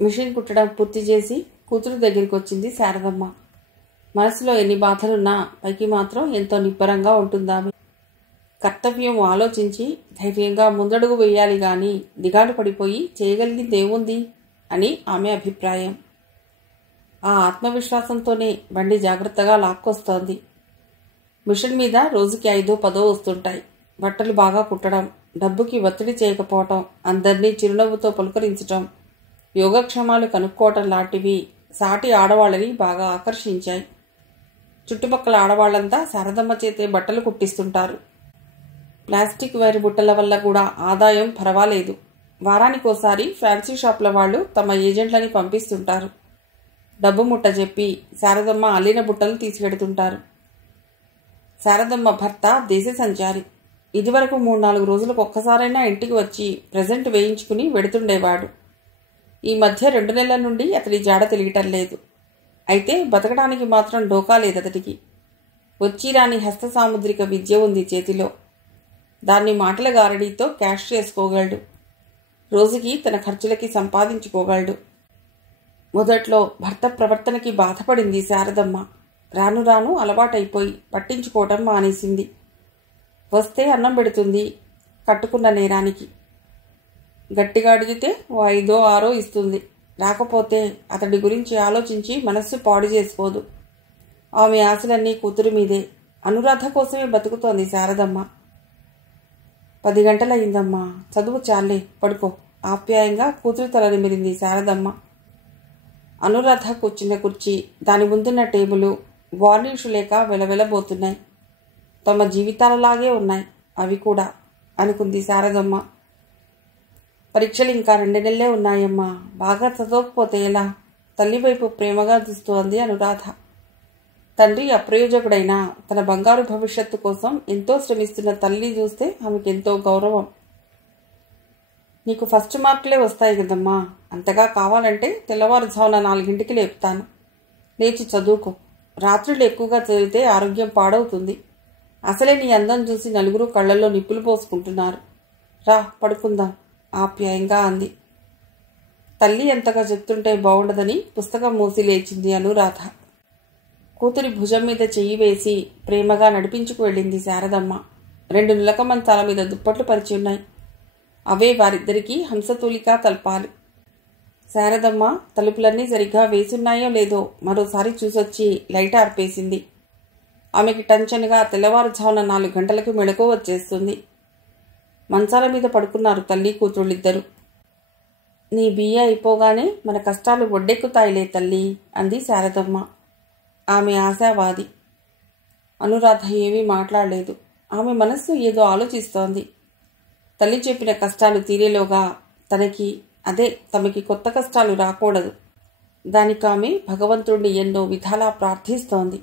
Machine కుట్టడం పూర్తి చేసి కూతురు దగ్గరికి వచ్చింది శారదమ్మ. మనసులో ఎన్ని బాధలున్నా పైకి మాత్రం ఎంతో నిబ్బరంగా ఉంటుందామె. కర్తవ్యం ఆలోచించి ధైర్యంగా ముందడుగు వేయాలి గాని దిగాలు పడిపోయి చేయగలిగిందేముంది అని ఆమె అభిప్రాయం. ఆ ఆత్మవిశ్వాసంతోనే బండి జాగ్రత్తగా లాక్కొస్తోంది. మిషన్ మీద రోజుకి 5-10 వస్తుంటాయి. బట్టలు బాగా కుట్టడం, డబ్బుకి ఒత్తిడి చేయకపోవటం, అందరినీ చిరునవ్వుతో పులకరించటం, యోగక్షేమాలు కనుక్కోవటం లాంటివి సాటి ఆడవాళ్ళని బాగా ఆకర్షించాయి. చుట్టుపక్కల ఆడవాళ్లంతా శారదమ్మ చేతే బట్టలు కుట్టిస్తుంటారు. ప్లాస్టిక్ వైర్ బుట్టల వల్ల కూడా ఆదాయం పర్వాలేదు. వారానికోసారి ఫ్యాన్సీ షాపుల వాళ్ళు తమ ఏజెంట్లని పంపిస్తుంటారు. డబ్బు ముట్ట చెప్పి శారదమ్మ అల్లిన బుట్టలు తీసుకెడుతుంటారు. శారదమ్మ భర్త దేశ సంచారి. ఇదివరకు 3-4 రోజులకు ఒక్కసారైనా ఇంటికి వచ్చి ప్రెజెంట్ వేయించుకుని వెడుతుండేవాడు. ఈ మధ్య 2 నెలల నుండి అతడి జాడ తెలియటం లేదు. అయితే బతకడానికి మాత్రం డోకా లేదతడికి. వచ్చిరాని హస్త సాముద్రిక విద్య ఉంది చేతిలో. దాన్ని మాటల గారడీతో క్యాష్ చేసుకోగలడు. రోజుకి తన ఖర్చులకి సంపాదించుకోగలడు. మొదట్లో భర్త ప్రవర్తనకి బాధపడింది శారదమ్మ. రాను రాను అలవాటైపోయి పట్టించుకోవటం మానేసింది. వస్తే అన్నం పెడుతుంది కట్టుకున్న నేరానికి. గట్టిగా అడిగితే 5-6 ఇస్తుంది. రాకపోతే అతడి గురించి ఆలోచించి మనస్సు పాడు చేసుకోదు. ఆమె ఆశలన్నీ కూతురు మీదే. అనురాధ కోసమే బతుకుతోంది శారదమ్మ. 10 గంటలయ్యిందమ్మా, చదువు చాలే, పడుకో ఆప్యాయంగా కూతురు తల నిమిరింది శారదమ్మ. అనురాధ కూర్చున్న కుర్చీ, దాని ముందున్న టేబులు వార్నిషు లేక వెలవెలబోతున్నాయి. తమ జీవితాలలాగే ఉన్నాయి అవి కూడా అనుకుంది శారదమ్మ. పరీక్షలు ఇంకా 2 నెలలే ఉన్నాయమ్మా, బాగా చదవకపోతే ఎలా? తల్లి వైపు ప్రేమగా చూస్తోంది అనురాధ. తండ్రి అప్రయోజకుడైనా తన బంగారు భవిష్యత్తు కోసం ఎంతో శ్రమిస్తున్న తల్లిని చూస్తే ఆమెకెంతో గౌరవం. నీకు ఫస్ట్ మార్కులే వస్తాయి కదమ్మా, అంతగా కావాలంటే తెల్లవారుజామున 4 లేపుతాను. లేచి చదువుకో. రాత్రులు ఎక్కువగా చదివితే ఆరోగ్యం పాడవుతుంది. అసలే నీ అందం చూసి నలుగురు కళ్ళల్లో నిప్పులు పోసుకుంటున్నారు. రా పడుకుందాం ఆప్యాయంగా అంది. తల్లి ఎంతగా చెప్తుంటే బాగుండదని పుస్తకం మూసి లేచింది అనురాధ. కూతురి భుజం మీద చెయ్యి వేసి ప్రేమగా నడిపించుకు వెళ్ళింది శారదమ్మ. 2 నులక మంచాల మీద దుప్పట్లు పరిచి ఉన్నాయి. అవే వారిద్దరికీ హంసతూలికా తల్పాలు. శారదమ్మ తలుపులన్నీ సరిగ్గా వేసున్నాయో లేదో మరోసారి చూసొచ్చి లైట్ ఆర్పేసింది. ఆమెకి టెన్షన్గా తెల్లవారుజామున 4 గంటలకు మెళకువ వచ్చేస్తుంది. మంచాల మీద పడుకున్నారు తల్లి కూతుళ్ళిద్దరూ. నీ బియ్య అయిపోగానే మన కష్టాలు ఒడ్డెక్కుతాయిలే తల్లి అంది శారదమ్మ. ఆమె ఆశావాది. అనురాధ ఏమీ మాట్లాడలేదు. ఆమె మనస్సు ఏదో ఆలోచిస్తోంది. తల్లి చెప్పిన కష్టాలు తీరేలోగా తమకి కొత్త కష్టాలు రాకూడదు. దానికామె భగవంతుడిని ఎన్నో విధాలా ప్రార్థిస్తోంది.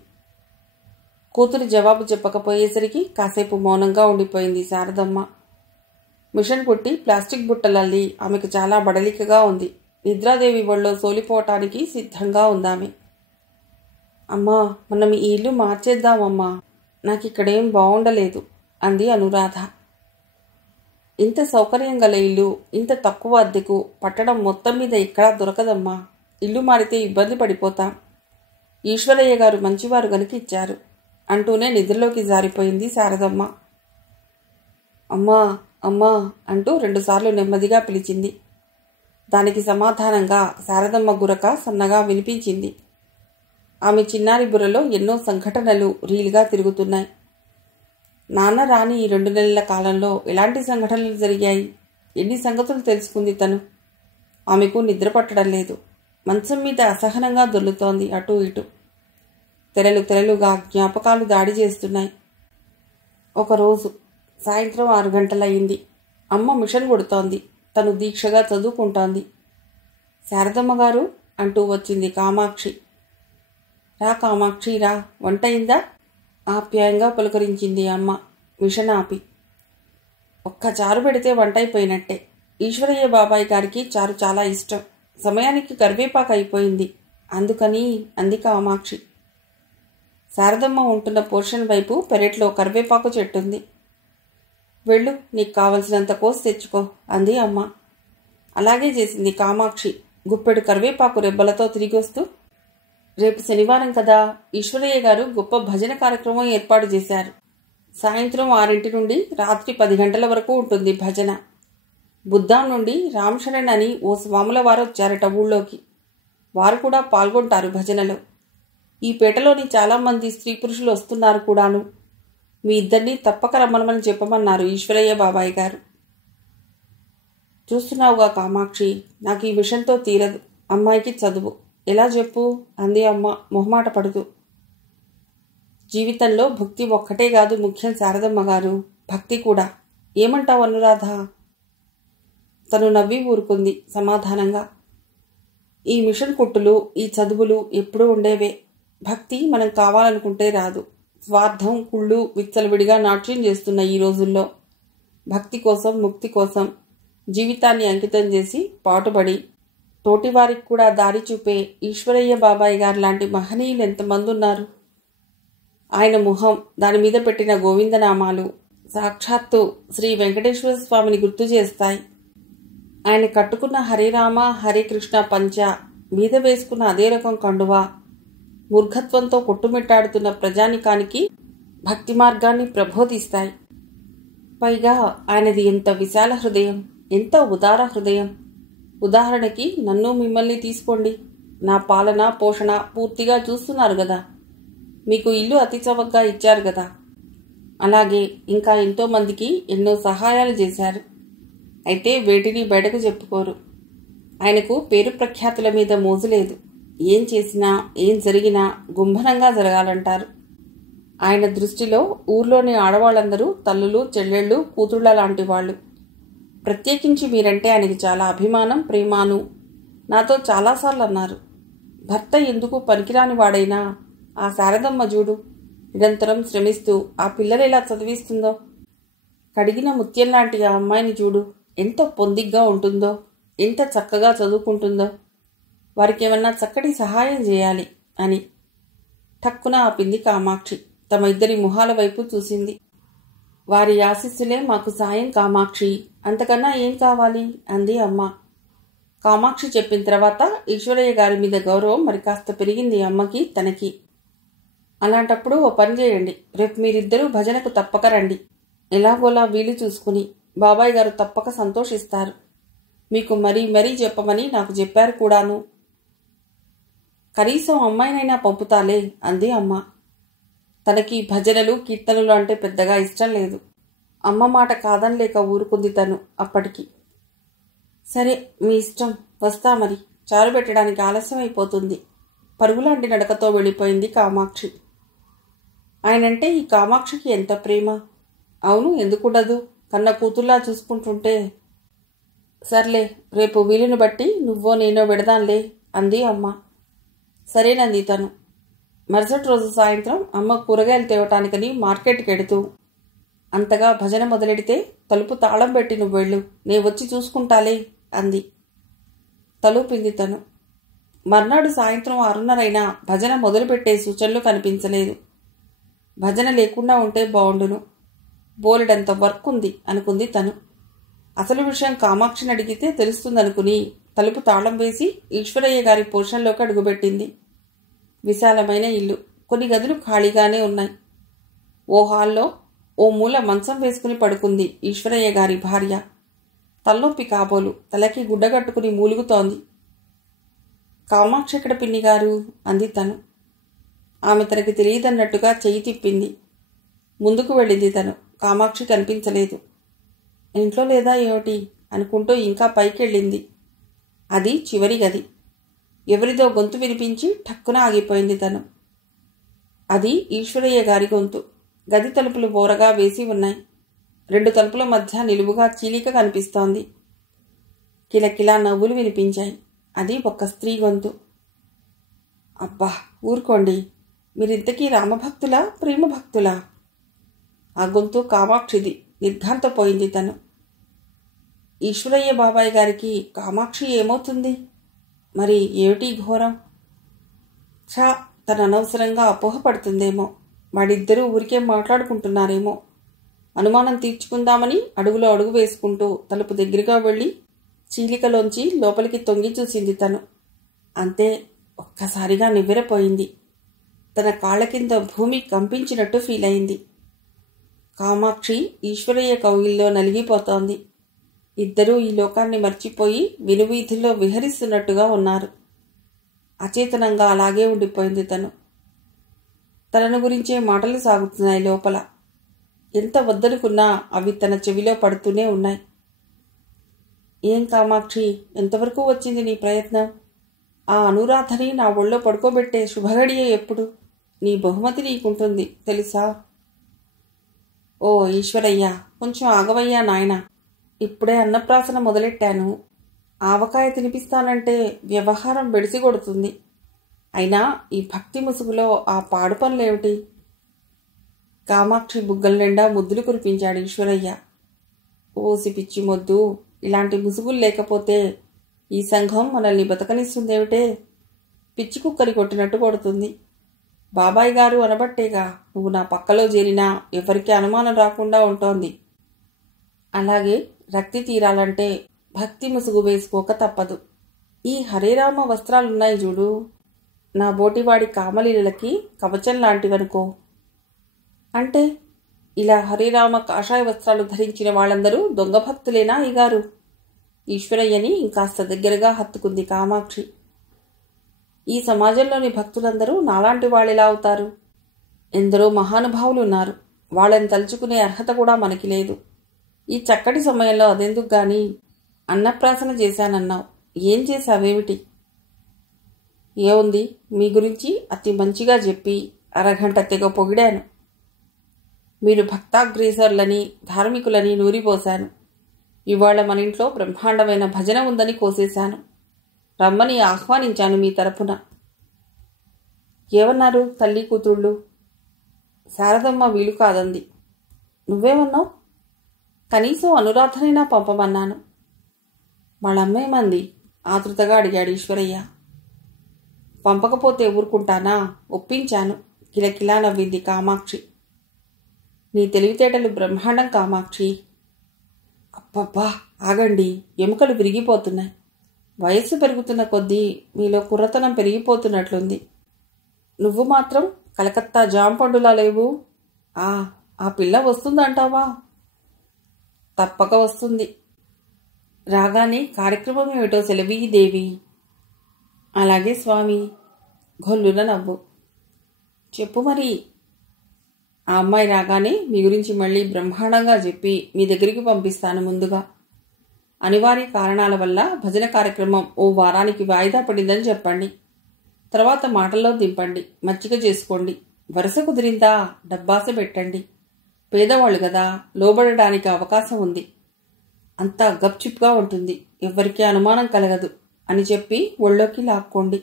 కూతురు జవాబు చెప్పకపోయేసరికి కాసేపు మౌనంగా ఉండిపోయింది శారదమ్మ. మిషన్ కుట్టి ప్లాస్టిక్ బుట్టలల్లి ఆమెకు చాలా బడలికగా ఉంది. నిద్రాదేవి ఒళ్ళో సోలిపోవటానికి సిద్ధంగా ఉందామె. అమ్మా, మనం ఈ ఇల్లు మార్చేద్దామమ్మా, నాకిక్కడేం బాగుండలేదు అంది అనురాధ. ఇంత సౌకర్యం గల ఇల్లు ఇంత తక్కువ అద్దెకు పట్టడం మొత్తం మీద ఎక్కడా దొరకదమ్మా. ఇల్లు మారితే ఇబ్బంది పడిపోతాం. ఈశ్వరయ్య గారు మంచివారు గనుక ఇచ్చారు అంటూనే నిద్రలోకి జారిపోయింది శారదమ్మ. అమ్మా అమ్మా అంటూ 2 సార్లు నెమ్మదిగా పిలిచింది. దానికి సమాధానంగా శారదమ్మ గురక సన్నగా వినిపించింది. ఆమె చిన్నారి బుర్రలో ఎన్నో సంఘటనలు రీలుగా తిరుగుతున్నాయి. నాన్న రాని ఈ 2 నెలల కాలంలో ఎలాంటి సంఘటనలు జరిగాయి? ఎన్ని సంగతులు తెలుసుకుంది తను? ఆమెకు నిద్ర పట్టడం లేదు. మంచం మీద అసహనంగా దొర్లుతోంది అటూ ఇటూ. తెరలుగా జ్ఞాపకాలు దాడి చేస్తున్నాయి. ఒకరోజు సాయంత్రం 6 గంటలయ్యింది. అమ్మ మిషన్ కొడుతోంది. తను దీక్షగా చదువుకుంటోంది. శారదమ్మ గారు అంటూ వచ్చింది కామాక్షి. రా కామాక్షి రా, వంట అయిందా? ఆప్యాయంగా పులకరించింది అమ్మ మిషన్ ఆపి. ఒక్క చారు పెడితే వంట అయిపోయినట్టే. ఈశ్వరయ్య బాబాయ్ గారికి చారు చాలా ఇష్టం. సమయానికి కరివేపాకు అయిపోయింది, అందుకని అంది కామాక్షి. శారదమ్మ ఉంటున్న పోర్షన్ వైపు పెరట్లో కరివేపాకు చెట్టుంది. వెళ్ళు, నీకు కావలసినంత కోసి తెచ్చుకో అంది అమ్మ. అలాగే చేసింది కామాక్షి. గుప్పెడు కరివేపాకు రెబ్బలతో తిరిగొస్తూ, రేపు శనివారం కదా, ఈశ్వరయ్య గారు గొప్ప భజన కార్యక్రమం ఏర్పాటు చేశారు. సాయంత్రం 6 నుండి రాత్రి 10 గంటల వరకు ఉంటుంది భజన. బుద్ధాం నుండి రామశరణ్ అని ఓ స్వాముల వారు వచ్చారట ఊళ్ళోకి. వారు కూడా పాల్గొంటారు భజనలో. ఈ పేటలోని చాలామంది స్త్రీ పురుషులు వస్తున్నారు కూడాను. మీ ఇద్దరినీ తప్పక రమ్మనమని చెప్పమన్నారు ఈశ్వరయ్య బాబాయ్ గారు. చూస్తున్నావుగా కామాక్షి, నాకు ఈ విషయంతో తీరదు. అమ్మాయికి చదువు ఎలా చెప్పు అంది అమ్మ మొహమాట పడుతూ. జీవితంలో భక్తి ఒక్కటే కాదు ముఖ్యం శారదమ్మ గారు, భక్తి కూడా. ఏమంటావు అనురాధ? తను నవ్వి ఊరుకుంది సమాధానంగా. ఈ మిషన్ కుట్టులు, ఈ చదువులు ఎప్పుడూ ఉండేవే. భక్తి మనం కావాలనుకుంటే రాదు. స్వార్థం, కుళ్ళు విచ్చలవిడిగా నాట్యం చేస్తున్న ఈ రోజుల్లో భక్తి కోసం, ముక్తి కోసం జీవితాన్ని అంకితం చేసి పాటుపడి తోటివారికి కూడా దారి చూపే ఈశ్వరయ్య బాబాయ్ గారు లాంటి మహనీయులు ఎంతమంది ఉన్నారు. ఆయన ముఖం, దాని మీద పెట్టిన గోవిందనామాలు సాక్షాత్తు శ్రీ వెంకటేశ్వర స్వామిని గుర్తు చేస్తాయి. ఆయన కట్టుకున్న హరిరామ హరే కృష్ణ పంచ మీద వేసుకున్న అదే రకం కండువా మూర్ఘత్వంతో కొట్టుమిట్టాడుతున్న ప్రజానికానికి భక్తి మార్గాన్ని ప్రబోధిస్తాయి. పైగా ఆయనది ఎంత విశాల హృదయం, ఎంత ఉదార హృదయం. ఉదాహరణకి నన్ను మిమ్మల్ని తీసుకోండి. నా పాలన పోషణ పూర్తిగా చూస్తున్నారు కదా. మీకు ఇల్లు అతి చవకగా ఇచ్చారు కదా. అలాగే ఇంకా ఎంతో మందికి ఎన్నో సహాయాలు చేశారు. అయితే వేటిని బయటకు చెప్పుకోరు. ఆయనకు పేరు ప్రఖ్యాతుల మీద మోజు లేదు. ఏం చేసినా ఏం జరిగినా గుంభనంగా జరగాలంటారు. ఆయన దృష్టిలో ఊర్లోని ఆడవాళ్ళందరూ తల్లులు, చెల్లెళ్ళు, కూతుళ్ల లాంటి వాళ్ళు. ప్రత్యేకించి మీరంటే ఆయనకి చాలా అభిమానం, ప్రేమాను నాతో చాలాసార్లు అన్నారు. భర్త ఎందుకు పనికిరాని వాడైనా ఆ శారదమ్మ చూడు, నిరంతరం శ్రమిస్తూ ఆ పిల్లలు ఎలా చదివిస్తుందో. కడిగిన ముత్యం లాంటి ఆ అమ్మాయిని చూడు, ఎంత పొందిగ్గా ఉంటుందో, ఎంత చక్కగా చదువుకుంటుందో. వారికి ఏమన్నా చక్కటి సహాయం చేయాలి అని ఠక్కున ఆపింది కామాక్షి. తమ ఇద్దరి ముఖాల వైపు చూసింది. వారి ఆశీస్సులే మాకు సాయం కామాక్షి, అంతకన్నా ఏం కావాలి అంది అమ్మ. కామాక్షి చెప్పిన తర్వాత ఈశ్వరయ్య గారి మీద గౌరవం మరి కాస్త పెరిగింది అమ్మకి, తనకి. అలాంటప్పుడు ఓ పని చేయండి, రేపు మీరిద్దరూ భజనకు తప్పక రండి. ఎలాగోలా వీలు చూసుకుని. బాబాయ్ గారు తప్పక సంతోషిస్తారు. మీకు మరీ మరీ చెప్పమని నాకు చెప్పారు కూడాను. కనీసం అమ్మాయినైనా పంపుతాలే అంది అమ్మ. తనకి భజనలు, కీర్తనలు అంటే పెద్దగా ఇష్టం లేదు. అమ్మ మాట కాదనలేక ఊరుకుంది తను అప్పటికి. సరే మీ ఇష్టం, వస్తా మరి. చారు పెట్టడానికి ఆలస్యం అయిపోతుంది. పరుగులాంటి నడకతో వెళ్ళిపోయింది కామాక్షి. ఆయనంటే ఈ కామాక్షికి ఎంత ప్రేమ. అవును, ఎందుకుండదు? కన్న కూతుర్లా చూసుకుంటుంటే. సర్లే, రేపు వీలును బట్టి నువ్వో నేనో పెడదాంలే అంది అమ్మ. సరేనంది తను. మరుసటి రోజు సాయంత్రం అమ్మ కూరగాయలు తేవటానికని మార్కెట్కి ఎడుతూ, అంతగా భజన మొదలెడితే తలుపు తాళం పెట్టి నువ్వు వెళ్ళు, నే వచ్చి చూసుకుంటాలే అంది. తలుపింది తను. మర్నాడు సాయంత్రం 6:30 భజన మొదలుపెట్టే సూచనలు కనిపించలేదు. భజన లేకుండా ఉంటే బావుండును, బోలెడంత వర్క్ ఉంది అనుకుంది తను. అసలు విషయం కామాక్షిని అడిగితే తెలుస్తుందనుకుని తలుపు తాళం వేసి ఈశ్వరయ్య గారి పోర్షన్లోకి అడుగుపెట్టింది. విశాలమైన ఇల్లు, కొన్ని గదులు ఖాళీగానే ఉన్నాయి. ఓ హాల్లో ఓ మూల మంచం వేసుకుని పడుకుంది ఈశ్వరయ్య గారి భార్య. తలనొప్పి కాబోలు, తలకి గుడ్డగట్టుకుని మూలుగుతోంది. కామాక్షి ఎక్కడ పిన్నిగారు అంది తను. ఆమె తనకి తెలియదన్నట్టుగా చెయ్యి తిప్పింది. ముందుకు వెళ్ళింది తను. కామాక్షి కనిపించలేదు. ఇంట్లో లేదా ఏమిటి అనుకుంటూ ఇంకా పైకెళ్ళింది. అది చివరి గది. ఎవరిదో గొంతు వినిపించి ఠక్కున ఆగిపోయింది తను. అది ఈశ్వరయ్య గారి గొంతు. గది తలుపులు బోరగా వేసి ఉన్నాయి. 2 తలుపుల మధ్య నిలువుగా చీలిక కనిపిస్తోంది. కిలకిలా నవ్వులు వినిపించాయి. అది ఒక స్త్రీ గొంతు. అబ్బా ఊరుకోండి, మీరింతకీ రామభక్తులా ప్రేమభక్తులా? ఆ గొంతు కామాక్షిది. నిర్ఘాంతపోయింది తను. ఈశ్వరయ్య బాబాయ్ గారికి కామాక్షి ఏమవుతుంది? మరి ఏమిటి ఘోరం? ఛా, తను అనవసరంగా అపోహపడుతుందేమో. వాడిద్దరూ ఊరికే మాట్లాడుకుంటున్నారేమో. అనుమానం తీర్చుకుందామని అడుగులో అడుగు వేసుకుంటూ తలుపు దగ్గరగా వెళ్ళి చీలికలోంచి లోపలికి తొంగి చూసింది తను. అంతే, ఒక్కసారిగా నివ్వెరపోయింది. తన కాళ్ళ కింద భూమి కంపించినట్టు ఫీల్ అయింది. కామాక్షి ఈశ్వరయ్య కౌగిల్లో నలిగిపోతోంది. ఇద్దరూ ఈ లోకాన్ని మర్చిపోయి వినువీధుల్లో విహరిస్తున్నట్టుగా ఉన్నారు. అచేతనంగా అలాగే ఉండిపోయింది తను. తనను గురించే మాటలు సాగుతున్నాయి లోపల. ఎంత వద్దనుకున్నా అవి తన చెవిలో పడుతూనే ఉన్నాయి. ఏం కామాక్షి, ఎంతవరకు వచ్చింది నీ ప్రయత్నం? ఆ అనురాధని నా ఒళ్ళో పడుకోబెట్టే శుభగడియ ఎప్పుడు? నీ బహుమతి నీకుంటుంది తెలుసా? ఓ ఈశ్వరయ్యా, కొంచెం ఆగవయ్యా నాయనా. ఇప్పుడే అన్నప్రాసన మొదలెట్టాను. ఆవకాయ తినిపిస్తానంటే వ్యవహారం బెడిసిగొడుతుంది. అయినా ఈ భక్తి ముసుగులో ఆ పాడు పనులేమిటి? కామాక్షి బుగ్గల నిండా ముద్దులు కురిపించాడు ఈశ్వరయ్య. ఓసి పిచ్చి మొద్దు, ఇలాంటి ముసుగులు లేకపోతే ఈ సంఘం మనల్ని బతకనిస్తుందేమిటే? పిచ్చి కుక్కరి కొట్టినట్టు కొడుతుంది. బాబాయ్ గారు అనబట్టేగా నువ్వు నా పక్కలో చేరినా ఎవరికి అనుమానం రాకుండా ఉంటోంది. అలాగే రక్తి తీరాలంటే భక్తి ముసుగు వేసుకోక తప్పదు. ఈ హరేరామ వస్త్రాలున్నాయి చూడు, నా బోటివాడి కామలీలకి కవచం లాంటివనుకో. అంటే ఇలా హరిరామ కాషాయ వస్త్రాలు ధరించిన వాళ్ళందరూ దొంగ భక్తులేనా అయ్యగారు? ఈశ్వరయ్యని ఇంకాస్త దగ్గరగా హత్తుకుంది కామాక్షి. ఈ సమాజంలోని భక్తులందరూ నాలాంటి వాళ్ళెలా అవుతారు? ఎందరో మహానుభావులు ఉన్నారు. వాళ్ళని తలుచుకునే అర్హత కూడా మనకి లేదు. ఈ చక్కటి సమయంలో అదెందుకు గాని? అన్నప్రాసన చేశానన్నావు, ఏం చేశావేమిటి? ఏముంది, మీ గురించి అతి మంచిగా చెప్పి అరగంట తెగ పొగిడాను. మీరు భక్తాగ్రేసర్లని ధార్మికులని నూరిపోశాను. ఇవాళ మన ఇంట్లో బ్రహ్మాండమైన భజన ఉందని కోసేశాను. రమ్మని ఆహ్వానించాను మీ తరపున. ఏమన్నారు తల్లి కూతుళ్ళు? శారదమ్మ వీలు కాదంది. నువ్వేమన్నావు? కనీసం అనురాధనైనా పంపమన్నాను. వాళ్ళమ్మేమంది? ఆతృతగా అడిగాడు ఈశ్వరయ్య. పంపకపోతే ఊరుకుంటానా? ఒప్పించాను. కిలకిలా నవ్వింది కామాక్షి. నీ తెలివితేటలు బ్రహ్మాండం కామాక్షి. అబ్బబ్బా, ఆగండి, ఎముకలు విరిగిపోతున్నాయి. వయస్సు పెరుగుతున్న కొద్దీ మీలో కుర్రతనం పెరిగిపోతున్నట్లుంది. నువ్వు మాత్రం కలకత్తా జాంపండులా లేవు. ఆ పిల్ల వస్తుందంటావా? తప్పక వస్తుంది. రాగానే కార్యక్రమం ఏమిటో సెలవీయి దేవి. అలాగే స్వామి. గొల్లున నవ్వు. చెప్పు మరి. ఆ అమ్మాయి రాగానే మీ గురించి మళ్ళీ బ్రహ్మాండంగా చెప్పి మీ దగ్గరికి పంపిస్తాను. ముందుగా అనివార్య కారణాల వల్ల భజన కార్యక్రమం ఓ వారానికి వాయిదా పడిందని చెప్పండి. తర్వాత మాటల్లో దింపండి. మచ్చిక చేసుకోండి. వరుస కుదిరిందా డబ్బాస పెట్టండి. పేదవాళ్ళు కదా, లోబడడానికి అవకాశం ఉంది. అంతా గప్చిప్గా ఉంటుంది. ఎవ్వరికీ అనుమానం కలగదు అని చెప్పి ఒళ్ళోకి లాక్కోండి.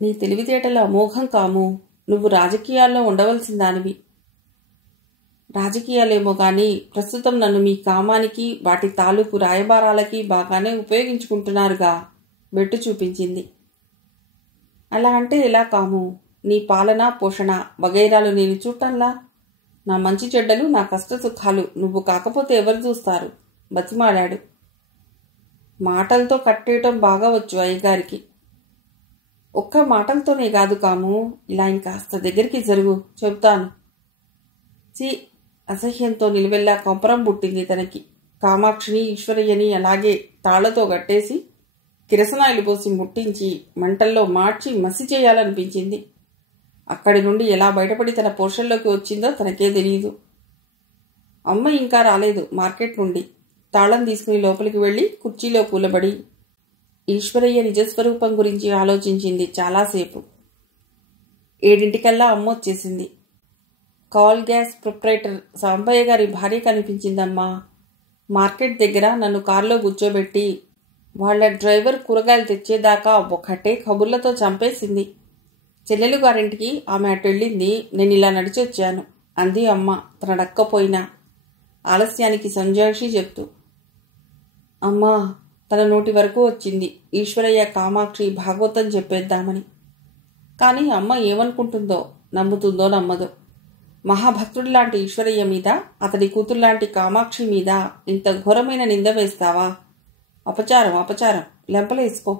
నీ తెలివితేటల అమోఘం కాము. నువ్వు రాజకీయాల్లో ఉండవలసిన దానివి. రాజకీయాలేమో గాని ప్రస్తుతం నన్ను మీ కామానికి వాటి తాలూకు రాయబారాలకి బాగానే ఉపయోగించుకుంటున్నారుగా. బెట్టు చూపించింది. అలా అంటే ఎలా కాము? నీ పాలన పోషణ వగైరాలు నేను చూడటంలా? నా మంచి చెడ్డలు, నా కష్ట సుఖాలు నువ్వు కాకపోతే ఎవరు చూస్తారు? బతిమాడాడు. మాటలతో కట్టేయటం బాగా వచ్చు అయ్యగారికి. ఒక్క మాటలతోనే కాదు కాము, ఇలా ఇంకాస్త దగ్గరికి జరుగు, చెబుతాను. అసహ్యంతో నిలువెల్లా కంపరం పుట్టింది తనకి. కామాక్షిని ఈశ్వరయ్యని అలాగే తాళ్లతో కట్టేసి కిరసనాయిలు పోసి ముట్టించి మంటల్లో మార్చి మసి చేయాలనిపించింది. అక్కడి నుండి ఎలా బయటపడి తన పోర్షన్లోకి వచ్చిందో తనకే తెలియదు. అమ్మ ఇంకా రాలేదు మార్కెట్ నుండి. తాళం తీసుకుని లోపలికి వెళ్లి కుర్చీలో కూలబడి ఈశ్వరయ్య నిజస్వరూపం గురించి ఆలోచించింది చాలాసేపు. 7 అమ్మ వచ్చేసింది. కాల్ గ్యాస్ ప్రొప్రైటర్ సాంబయ్య గారి భార్య కనిపించిందమ్మా. మార్కెట్ దగ్గర నన్ను కారులో కూర్చోబెట్టి వాళ్ళ డ్రైవర్ కూరగాయలు తెచ్చేదాకా ఒకటే కబుర్లతో చంపేసింది. చెల్లెలు గారింటికి ఆమె అటెళ్ళింది, నేను ఇలా నడిచొచ్చాను అంది అమ్మ తన డక్కపోయినా ఆలస్యానికి సంజాయిషి చెప్తూ. అమ్మా, తన నోటి వరకు వచ్చింది ఈశ్వరయ్య కామాక్షి భాగవతం చెప్పేద్దామని. కానీ అమ్మ ఏమనుకుంటుందో, నమ్ముతుందో నమ్మదో. మహాభక్తుడిలాంటి ఈశ్వరయ్య మీద, అతడి కూతురులాంటి కామాక్షి మీద ఇంత ఘోరమైన నింద వేస్తావా? అపచారం అపచారం, లెంపలేసుకో,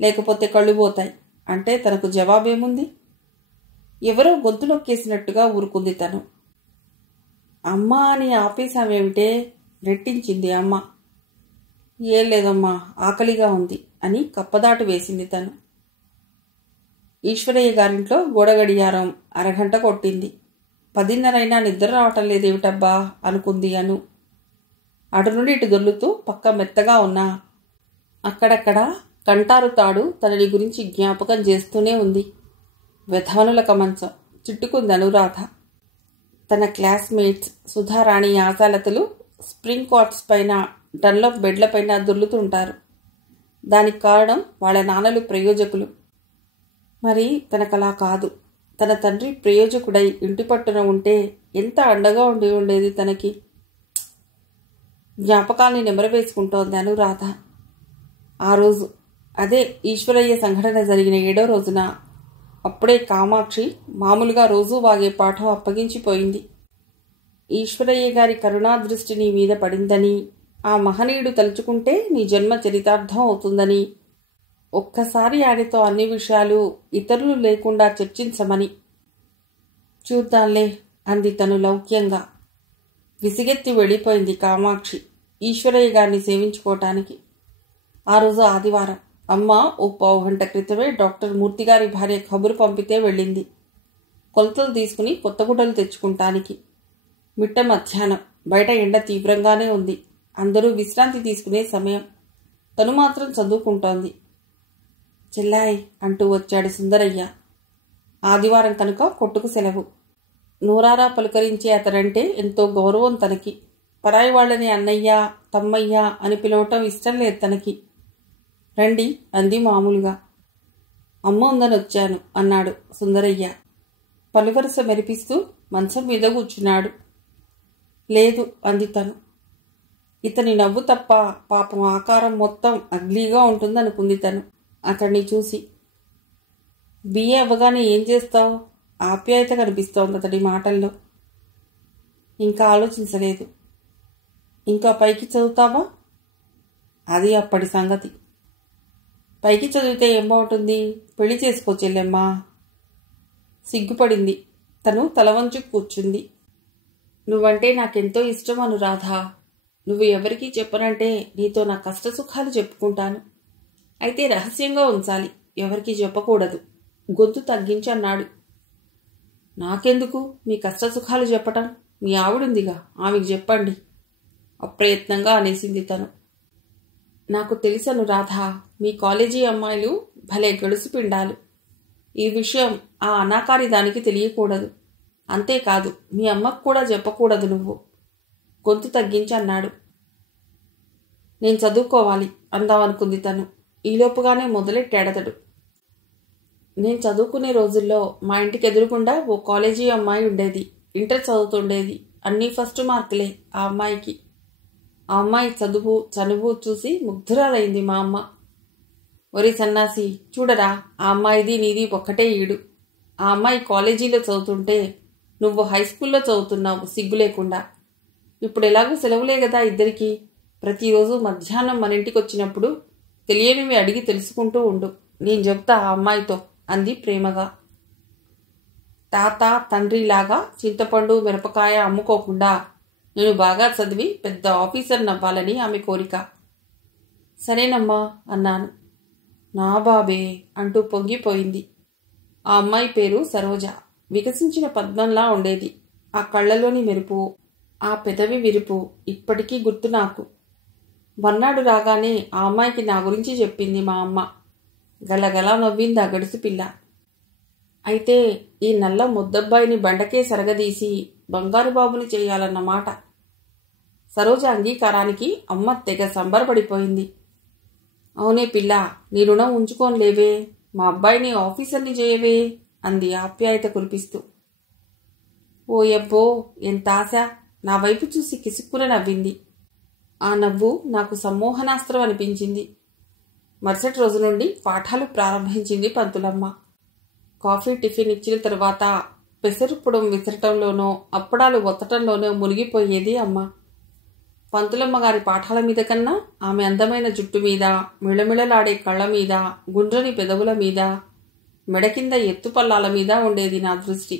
లేకపోతే కళ్ళు పోతాయి అంటే తనకు జవాబేముంది? ఎవరో గొంతు నొక్కేసినట్టుగా ఊరుకుంది తను. అమ్మా అని ఆపేశామేమిటే? రెట్టించింది అమ్మ. ఏం లేదమ్మా, ఆకలిగా ఉంది అని కప్పదాటు వేసింది తను. ఈశ్వరయ్య గారింట్లో గోడగడియారం అరగంట కొట్టింది. 10:30 నిద్ర రావటం లేదేమిటబ్బా అనుకుంది అను. అటు నుండి ఇటు దొర్లుతూ పక్క మెత్తగా ఉన్నా అక్కడక్కడ కంటారు తాడు తనని గురించి జ్ఞాపకం చేస్తూనే ఉంది. వెధవనుల కమంచం చుట్టుకుంది అనురాధ. తన క్లాస్మేట్స్ సుధారాణి ఆశాలతలు స్ప్రింగ్ కార్ట్స్ పైన, డన్లాప్ బెడ్లపైన దొర్లుతుంటారు. దానికి కారణం వాళ్ళ నాన్నలు ప్రయోజకులు. మరి తనకలా కాదు. తన తండ్రి ప్రయోజకుడై ఇంటి పట్టున ఉంటే ఎంత అండగా ఉండేది తనకి. జ్ఞాపకాల్ని నెమరవేసుకుంటోంది అనురాధ. ఆ రోజు, అదే ఈశ్వరయ్య సంఘటన జరిగిన 7వ రోజున, అప్పుడే కామాక్షి మామూలుగా రోజూ వాగే పాఠం అప్పగించిపోయింది. ఈశ్వరయ్య గారి కరుణాదృష్టి నీ మీద పడిందని, ఆ మహనీయుడు తలుచుకుంటే నీ జన్మ చరితార్థం అవుతుందని, ఒక్కసారి ఆయనతో అన్ని విషయాలు ఇతరులు లేకుండా చర్చించమని. చూద్దాంలే అంది తను లౌక్యంగా. విసిగెత్తి వెళ్ళిపోయింది కామాక్షి ఈశ్వరయ్య గారిని సేవించుకోవటానికి. ఆ రోజు ఆదివారం. అమ్మ ఓ 1/2 గంట క్రితమే డాక్టర్ మూర్తిగారి భార్య కబురు పంపితే వెళ్ళింది, కొలతలు తీసుకుని కొత్త గుడ్డలు తెచ్చుకుంటానికి. మిట్ట మధ్యాహ్నం. బయట ఎండ తీవ్రంగానే ఉంది. అందరూ విశ్రాంతి తీసుకునే సమయం. తను మాత్రం చదువుకుంటోంది. చెల్లాయ్ అంటూ వచ్చాడు సుందరయ్య. ఆదివారం కనుక కొట్టుకు సెలవు. నూరారా పలుకరించే అతడంటే ఎంతో గౌరవం తనకి. పరాయి వాళ్ళని అన్నయ్య, తమ్మయ్య అని పిలవటం ఇష్టం లేదు తనకి. రండి అంది మామూలుగా. అమ్మ ఉందని వచ్చాను అన్నాడు సుందరయ్య. పలువరస మెరిపిస్తూ మంచం మీద కూర్చున్నాడు. లేదు అంది తను. ఇతని నవ్వు తప్ప పాపం ఆకారం మొత్తం అగ్లీగా ఉంటుందనుకుంది తను అతన్ని చూసి. బిఏ అవ్వగానే ఏం చేస్తావు? ఆప్యాయత కనిపిస్తోంది అతడి మాటల్లో. ఇంకా ఆలోచించలేదు. ఇంకా పైకి చదువుతావా? అది అప్పటి సంగతి. పైకి చదివితే ఏం బాగుంటుంది? పెళ్లి చేసుకో చెల్లెమ్మా. సిగ్గుపడింది. తను తలవంచు కూర్చుంది. నువ్వంటే నాకెంతో ఇష్టం అనురాధ. నువ్వు ఎవరికీ చెప్పనంటే నీతో నా కష్టసుఖాలు చెప్పుకుంటాను. అయితే రహస్యంగా ఉంచాలి, ఎవరికీ చెప్పకూడదు. గొంతు తగ్గించి అన్నాడు. నాకెందుకు మీ కష్టసుఖాలు చెప్పటం? మీ ఆవిడుందిగా, ఆమెకు చెప్పండి అప్రయత్నంగా అనేసింది తను. నాకు తెలుసను రాధా, మీ కాలేజీ అమ్మాయిలు భలే గడుసుపిండాలు. ఈ విషయం ఆ అనాకారి దానికి తెలియకూడదు. అంతేకాదు మీ అమ్మకు కూడా చెప్పకూడదు నువ్వు. గొంతు తగ్గించి అన్నాడు. నేను చదువుకోవాలి అందామనుకుంది తను. ఈలోపుగానే మొదలెట్టాడతడు. నేను చదువుకునే రోజుల్లో మా ఇంటికి ఎదురుకుండా ఓ కాలేజీ అమ్మాయి ఉండేది. ఇంటర్ చదువుతుండేది. అన్నీ ఫస్ట్ మార్కులే ఆ అమ్మాయికి. ఆ అమ్మాయి చనువు చూసి ముగ్ధురాలైంది మా అమ్మ. ఒరి సన్నాసి, చూడరా, ఆ అమ్మాయిది నీది ఒక్కటే ఈడు. ఆ అమ్మాయి కాలేజీలో చదువుతుంటే నువ్వు హై స్కూల్లో చదువుతున్నావు సిగ్గు లేకుండా. ఇప్పుడు ఎలాగూ సెలవులే కదా ఇద్దరికీ. ప్రతిరోజు మధ్యాహ్నం మన ఇంటికి వచ్చినప్పుడు తెలియనివి అడిగి తెలుసుకుంటూ ఉండు. నేను చెప్తా ఆ అమ్మాయితో అంది ప్రేమగా. తాత తండ్రిలాగా చింతపండు మిరపకాయ అమ్ముకోకుండా నేను బాగా చదివి పెద్ద ఆఫీసర్ నవ్వాలని ఆమె కోరిక. సరేనమ్మా అన్నాను. నా బాబే అంటూ పొంగిపోయింది. ఆ అమ్మాయి పేరు సరోజ. వికసించిన పద్మంలా ఉండేది. ఆ కళ్ళలోని మెరుపు, ఆ పెదవి విరుపు ఇప్పటికీ గుర్తు నాకు. మర్నాడు రాగానే ఆ అమ్మాయికి నా గురించి చెప్పింది మా అమ్మ. గలగలా నవ్వింది ఆ గడుసు పిల్ల. అయితే ఈ నల్ల ముద్దబ్బాయిని బండకే సరగదీసి బంగారు బాబుని చేయాలన్నమాట. సరోజ అంగీకారానికి అమ్మ తెగ సంబరపడిపోయింది. అవునే పిల్ల, నీ రుణం ఉంచుకోనిలేవే, మా అబ్బాయిని ఆఫీసర్ని చేయవే అంది ఆప్యాయత కురిపిస్తూ. ఓయబ్బో, ఎంత ఆశ! నా వైపు చూసి కిసుక్కున నవ్వింది. ఆ నవ్వు నాకు సమ్మోహనాస్త్రం అనిపించింది. మరుసటి రోజు నుండి పాఠాలు ప్రారంభించింది పంతులమ్మ. కాఫీ టిఫిన్ ఇచ్చిన తరువాత పెసరు పొడం విసరటంలోనో అప్పడాలు ఒత్తటంలోనో మునిగిపోయేది అమ్మ. పంతులమ్మ గారి పాఠాల మీద కన్నా ఆమె అందమైన జుట్టు మీద, మిళమిళలాడే కళ్ళ మీద, గుండ్రని పెదవుల మీద, మెడ కింద ఎత్తుపల్లాల మీద ఉండేది నా దృష్టి.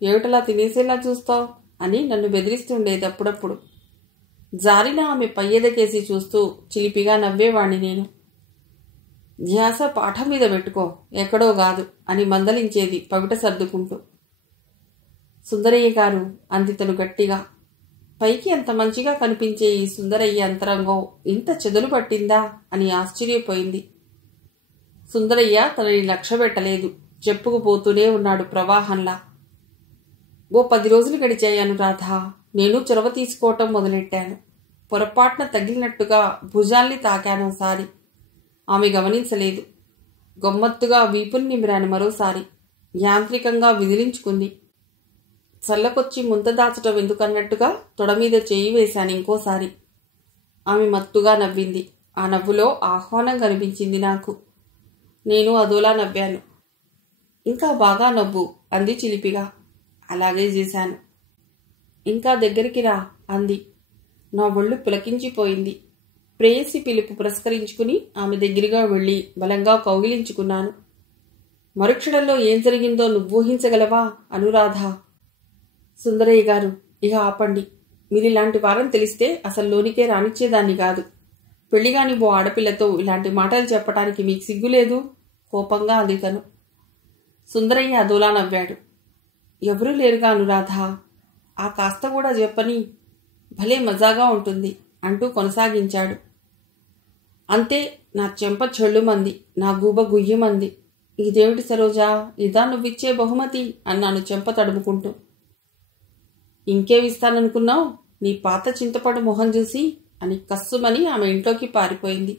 ఏమిటలా తినేసేలా చూస్తావు అని నన్ను బెదిరిస్తుండేది అప్పుడప్పుడు. జారిన ఆమె పయ్యెదకేసి చూస్తూ చిలిపిగా నవ్వేవాణ్ణి నేను. ధ్యాస పాఠం మీద పెట్టుకో, ఎక్కడో కాదు అని మందలించేది పవిట సర్దుకుంటూ. సుందరయ్య గారు అంది తను గట్టిగా. పైకి అంత మంచిగా కనిపించే ఈ సుందరయ్య అంతరంగం ఇంత చెదలు పట్టిందా అని ఆశ్చర్యపోయింది. సుందరయ్య తనని లక్ష్యపెట్టలేదు. చెప్పుకుపోతూనే ఉన్నాడు ప్రవాహంలా. ఓ 10 రోజులు గడిచాయి అనురాధ. నేను చొరవ తీసుకోవటం మొదలెట్టాను. పొరపాటున తగిలినట్టుగా భుజాల్ని తాకానోసారి. ఆమె గమనించలేదు. గమ్మత్తుగా వీపుని నిమిరాను మరోసారి. యాంత్రికంగా విదిలించుకుంది. చల్లకొచ్చి ముంత దాచటం ఎందుకన్నట్టుగా తొడమీద చేయి వేశాను ఇంకోసారి. ఆమె మత్తుగా నవ్వింది. ఆ నవ్వులో ఆహ్వానం కనిపించింది నాకు. నేను అదోలా నవ్వాను. ఇంకా బాగా నవ్వు అంది చిలిపిగా. అలాగే చేశాను. ఇంకా దగ్గరికి రా అంది. నా ఒళ్ళు పులకించిపోయింది. ప్రేయసి పిలుపు పురస్కరించుకుని ఆమె దగ్గరగా వెళ్ళి బలంగా కౌగిలించుకున్నాను. మరుక్షణంలో ఏం జరిగిందో నువ్వూహించగలవా అనురాధ? సుందరయ్య గారు, ఇక ఆపండి. మీరిలాంటి వారని తెలిస్తే అసలు లోనికే రానిచ్చేదాన్ని కాదు. పెళ్లిగాని ఓ ఆడపిల్లతో ఇలాంటి మాటలు చెప్పడానికి మీకు సిగ్గులేదు? కోపంగా అంది తను. సుందరయ్య అదోలా నవ్వాడు. ఎవరూ లేరుగా అనురాధ. ఆ కాస్త కూడా చెప్పని. భలే మజాగా ఉంటుంది అంటూ కొనసాగించాడు. అంతే, నా చెంప చెళ్ళుమంది, నా గూబ గుయ్యమంది. ఇదేమిటి సరోజా, ఇదా నువ్విచ్చే బహుమతి అన్నాను చెంప తడుముకుంటూ. ఇంకేమిస్తాననుకున్నావు? నీ పాత చింతపండు మొహం చూసి అని కస్సుమని ఆమె ఇంట్లోకి పారిపోయింది.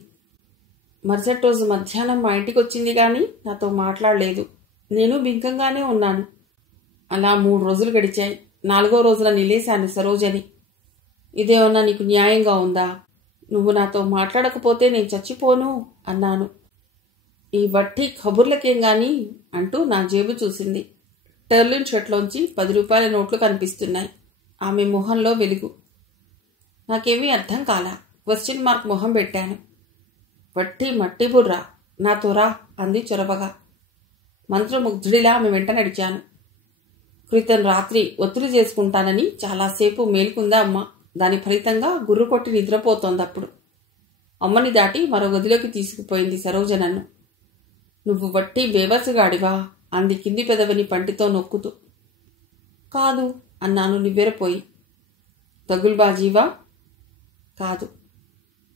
మరుసటి రోజు మధ్యాహ్నం మా ఇంటికి వచ్చింది కానీ నాతో మాట్లాడలేదు. నేను బింకంగానే ఉన్నాను. అలా 3 రోజులు గడిచాయి. 4వ రోజున నిలేశాను సరోజని. ఇదేమన్నా నీకు న్యాయంగా ఉందా? నువ్వు నాతో మాట్లాడకపోతే నేను చచ్చిపోను అన్నాను. ఈ వట్టి కబుర్లకేం గాని అంటూ నా జేబు చూసింది. టెర్లిన్ షర్ట్లోంచి 10 రూపాయల నోట్లు కనిపిస్తున్నాయి. ఆమె మొహంలో వెలుగు. నాకేమీ అర్థం కాలా. క్వశ్చన్ మార్క్ మొహం పెట్టాను. వట్టి మట్టి బుర్రా, నాతో రా అంది చొరవగా. మంత్రముగ్ధుడిలా ఆమె వెంట నడిచాను. క్రితం రాత్రి ఒత్తిడి చేసుకుంటానని చాలాసేపు మేల్కుందా అమ్మ. దాని ఫలితంగా గుర్రు కొట్టి నిద్రపోతోందప్పుడు. అమ్మని దాటి మరో గదిలోకి తీసుకుపోయింది సరోజ నన్ను. నువ్వు వట్టి బేబసుగాడివా అంది కింది పెదవిని పంటితో నొక్కుతూ. కాదు అన్నాను నివ్వెరపోయి. తగుల్బాజీవా? కాదు.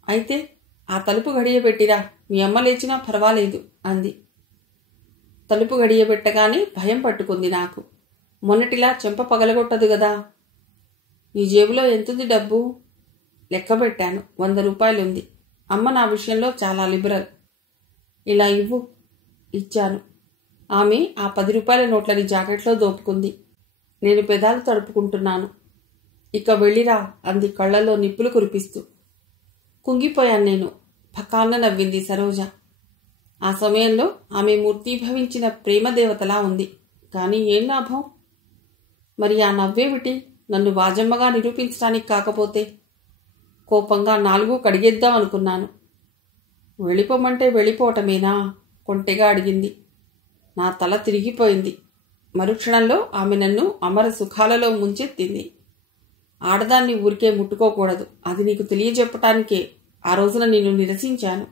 అయితే ఆ తలుపు గడియబెట్టిరా, మీ అమ్మ లేచినా పర్వాలేదు అంది. తలుపు గడియబెట్టగానే భయం పట్టుకుంది నాకు. మొన్నటిలా చెంప పగలగొట్టదు గదా. నీ జేబులో ఎంతుంది డబ్బు? లెక్క పెట్టాను. 100 రూపాయలుంది. అమ్మ నా విషయంలో చాలా లిబరల్. ఇలా ఇవ్వు. ఇచ్చాను. ఆమె ఆ 10 రూపాయల నోట్లని జాకెట్లో దోపుకుంది. నేను పెదాలు తడుపుకుంటున్నాను. ఇక వెళ్ళిరా అంది కళ్లలో నిప్పులు కురిపిస్తూ. కుంగిపోయాను నేను. పకాన్న నవ్వింది సరోజ. ఆ సమయంలో ఆమె మూర్తీభవించిన ప్రేమదేవతలా ఉంది. కానీ ఏం లాభం? మరి ఆ నవ్వేమిటి? నన్ను వాజమ్మగా నిరూపించడానికి కాకపోతే? కోపంగా 4 కడిగేద్దాం అనుకున్నాను. వెళ్ళిపోమంటే వెళ్ళిపోవటమేనా? కొంటెగా అడిగింది. నా తల తిరిగిపోయింది. మరుక్షణంలో ఆమె నన్ను అమర సుఖాలలో ముంచెత్తింది. ఆడదాన్ని ఊరికే ముట్టుకోకూడదు, అది నీకు తెలియజెప్పటానికే ఆ రోజున నిన్ను నిరసించాను.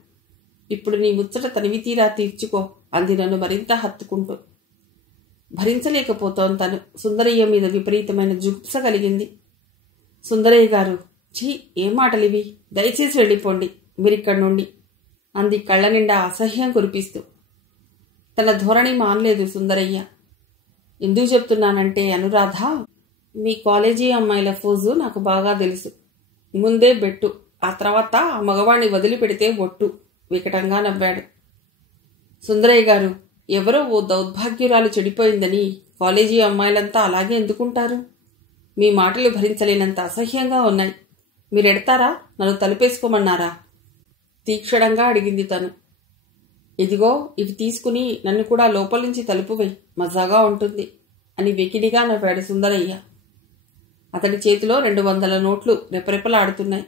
ఇప్పుడు నీ ముచ్చట తనివి తీరా తీర్చుకో అంది నన్ను మరింత హత్తుకుంటూ. భరించలేకపోతోంది తను. సుందరయ్య మీద విపరీతమైన జుగుప్స కలిగింది. సుందరయ్య గారు, ఛీ, ఏం మాటలివి? దయచేసి వెళ్ళిపోండి మీరిక్కడి నుండి అంది కళ్ళ నిండా అసహ్యం కురిపిస్తూ. తన ధోరణి మానలేదు సుందరయ్య. ఎందుకు చెప్తున్నానంటే అనురాధ, మీ కాలేజీ అమ్మాయిల ఫోజు నాకు బాగా తెలుసు. ముందే బెట్టు, ఆ తర్వాత ఆ మగవాణ్ణి వదిలిపెడితే ఒట్టు వికటంగా నవ్వాడు. సుందరయ్య గారు, ఎవరో ఓ దౌర్భాగ్యురాలు చెడిపోయిందని కాలేజీ అమ్మాయిలంతా అలాగే ఎందుకుంటారు? మీ మాటలు భరించలేనంత అసహ్యంగా ఉన్నాయి. మీరెడతారా? నన్ను తలుపేసుకోమన్నారా? తీక్షణంగా అడిగింది తను. ఇదిగో ఇవి తీసుకుని నన్ను కూడా లోపల నుంచి తలుపువే, మజాగా ఉంటుంది అని వెకిలిగా నవ్వాడు సుందరయ్య. అతడి చేతిలో 200 నోట్లు రెపరెపలాడుతున్నాయి.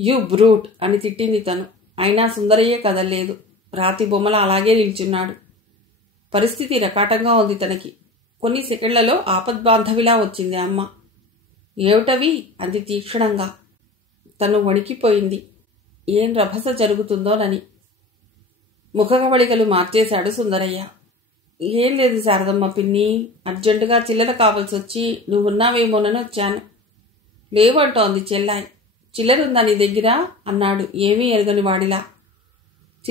యు బ్రూట్ అని తిట్టింది తను. అయినా సుందరయ్య కదల్లేదు. రాతి బొమ్మల అలాగే నిల్చున్నాడు. పరిస్థితి రకాటంగా ఉంది తనకి. కొన్ని సెకండ్లలో ఆపద్బాంధవిలా వచ్చింది అమ్మ. ఏమిటవి అంది తీక్షణంగా. తను వణికిపోయింది. ఏం రభస జరుగుతుందోనని. ముఖకవళికలు మార్చేశాడు సుందరయ్య. ఏం లేదు శారదమ్మ పిన్ని, అర్జెంటుగా చిల్లర కావలసి వచ్చి నువ్వున్నావేమోనని వచ్చాను. లేవంటోంది చెల్లాయి. చిల్లరుందా నీ దగ్గర అన్నాడు ఏమీ ఎరగని వాడిలా.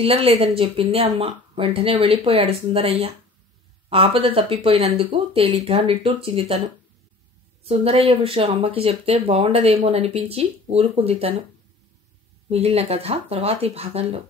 చిల్లర లేదని చెప్పింది అమ్మ. వెంటనే వెళ్ళిపోయాడు సుందరయ్య. ఆపద తప్పిపోయినందుకు తేలిగ్గా నిట్టూర్చింది తను. సుందరయ్య విషయం అమ్మకి చెప్తే బాగుండదేమోననిపించి ఊరుకుంది తను. మిగిలిన కథ తర్వాతి భాగంలో.